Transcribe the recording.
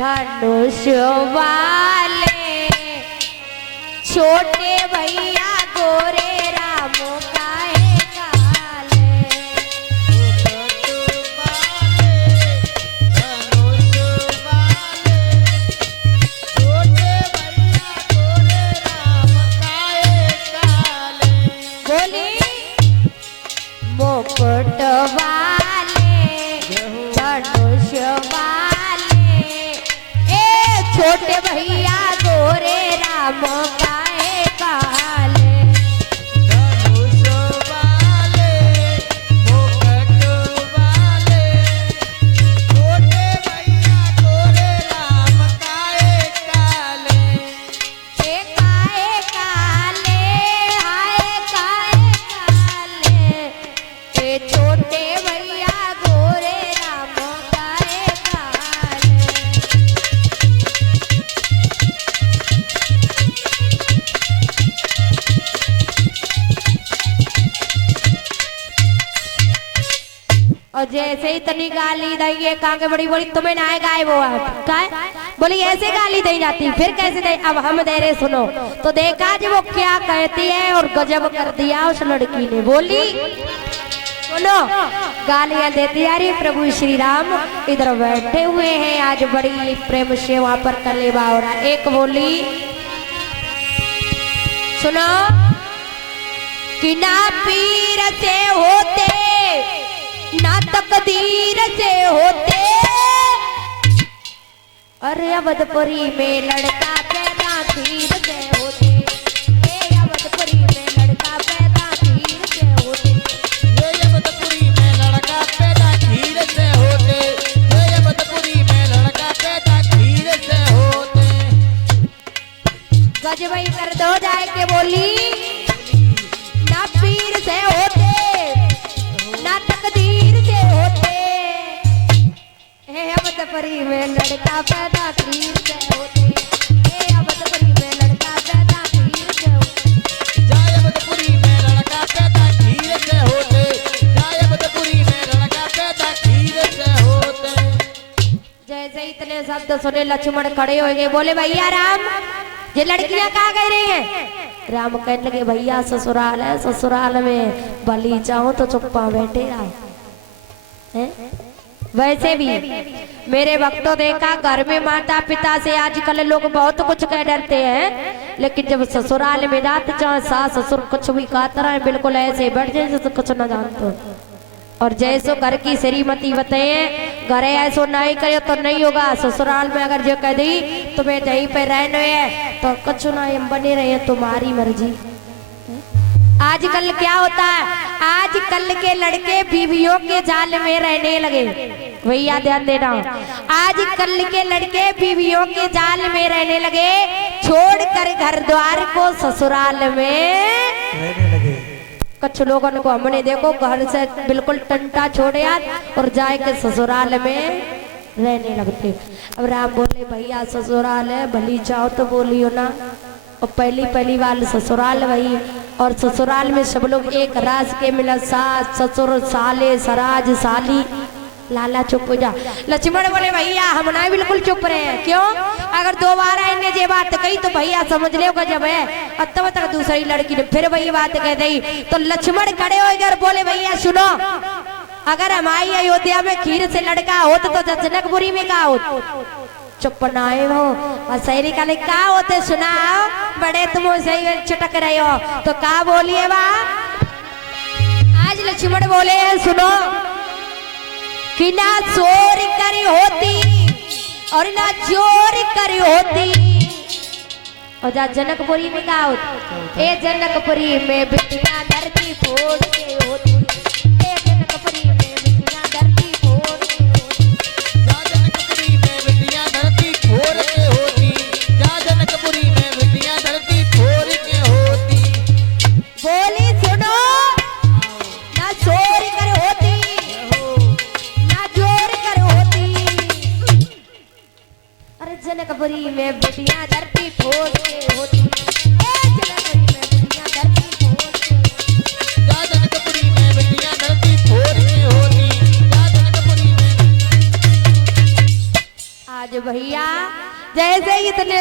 धनुष वाले छोटे भैया गोरे राम काहे काले। बोली मुकुट वाले धनुष वाले ए छोटे भैया गोरे राम काहे काले। धनुष वाले मुकुट वाले छोटे भैया गोरे राम काहे काले। ए काहे काले आए काहे काले ए छोटे भैया गोरे राम काहे काले। और जैसे ही तनी गाली देंगे काके बड़ी बड़ी तुम्हें ना गायब हो आप काय बोली ऐसे गाली दी जाती फिर कैसे दे। अब हम दे रहे सुनो तो देखा जी वो क्या कहती है और गजब कर दिया उस लड़की ने। बोली सुनो गालियां देती आ रही प्रभु श्री राम इधर बैठे हुए हैं आज बड़ी प्रेम से वहां पर कलेवा हो रहा। एक बोली सुनो कि ना पीर से होते ना तकदीर से होते। अरे अवधपुरी में लड़का पैदा तीर से होते। ए अवधपुरी में लड़का पैदा तीर से होते। ये अवधपुरी में लड़का पैदा खीर से होते। ये अवधपुरी में लड़का पैदा खीर से होते। गजबई कर दो जाए के बोली ना पीर से होते ना तकदीर से होते। हे अवधपुरी में लड़का पैदा तीर से होते। हे अवधपुरी में लड़का पैदा तीर से होते। जाय अवधपुरी में लड़का पैदा खीर से होते। जाय अवधपुरी में लड़का पैदा खीर से होते। जैसे इतने शब्द सुने लक्ष्मण खड़े हो गए बोले भैया राम ये लड़कियां कहाँ गई रही हैं। राम कहने लगे भैया ससुराल है ससुराल में बलि चाहो तो चुप्पा बैठे हैं। वैसे भी मेरे भक्तों देखा घर में माता पिता से आजकल लोग बहुत कुछ कह डरते हैं लेकिन जब ससुराल में जाते चाहे सास ससुर कुछ भी कहता रहे बिल्कुल ऐसे बैठ जाए जैसे कुछ ना जानते। और जैसो घर की श्रीमती बताए घर ऐसो नहीं करे तो नहीं होगा। ससुराल में अगर जो कह दी तुम्हें यहीं पे रहना है तो कुछ ना बने रहे तुम्हारी मर्जी। आजकल क्या होता है आजकल के लड़के बीवियों के जाल में रहने लगे। भैया ध्यान देना आजकल के लड़के बीवियों के जाल में रहने लगे छोड़कर घर द्वार को ससुराल में रहने लगे। कुछ लोगों को हमने देखो घर से बिल्कुल टंटा छोड़े और जाए के ससुराल में रहने लगते। अब राम बोले भैया ससुराल है भली चाहो तो बोलियो ना। और पहली बार ससुराल वही और ससुराल में सब लोग एक राज के मिला सास ससुर साले सराज साली। लाला चुप हो जा। लक्ष्मण बोले भैया हम ना बिल्कुल चुप रहे हैं। क्यों अगर दोबारा इन्हें ये बात कही तो भैया समझ ले जब है और तब तक दूसरी लड़की ने फिर वही बात कह दी। तो लक्ष्मण खड़े हो गए बोले भैया सुनो अगर हमारी अयोध्या में खीर से लड़का होता तो जनकपुरी में क्या होता। चुप नाए हो और सहेली का क्या होते सुनाओ बड़े तुम सही चटक रहे हो तो क्या बोलिए बा। आज लक्ष्मण बोले सुनो कि ना चोरी करी होती और ना चोरी करी होती। और जा जनकपुरी में क्या होती ए जनकपुरी में बिटिया धरती फोड़ के होती। ए जनकपुरी में बिटिया धरती फोड़ के होती। जा जनकपुरी में बिटिया धरती फोड़ के होती। जा जनकपुरी में बिटिया धरती फोड़ के होती। बोली सुनो ना चोरी कर होती ना जोर कर होती। अरे जनकपुरी में बिटिया धरती फोड़ के होती। जा जनकपुरी में बिटिया धरती फोड़ के होती। जा जनकपुरी में आज भैया जैसे इतने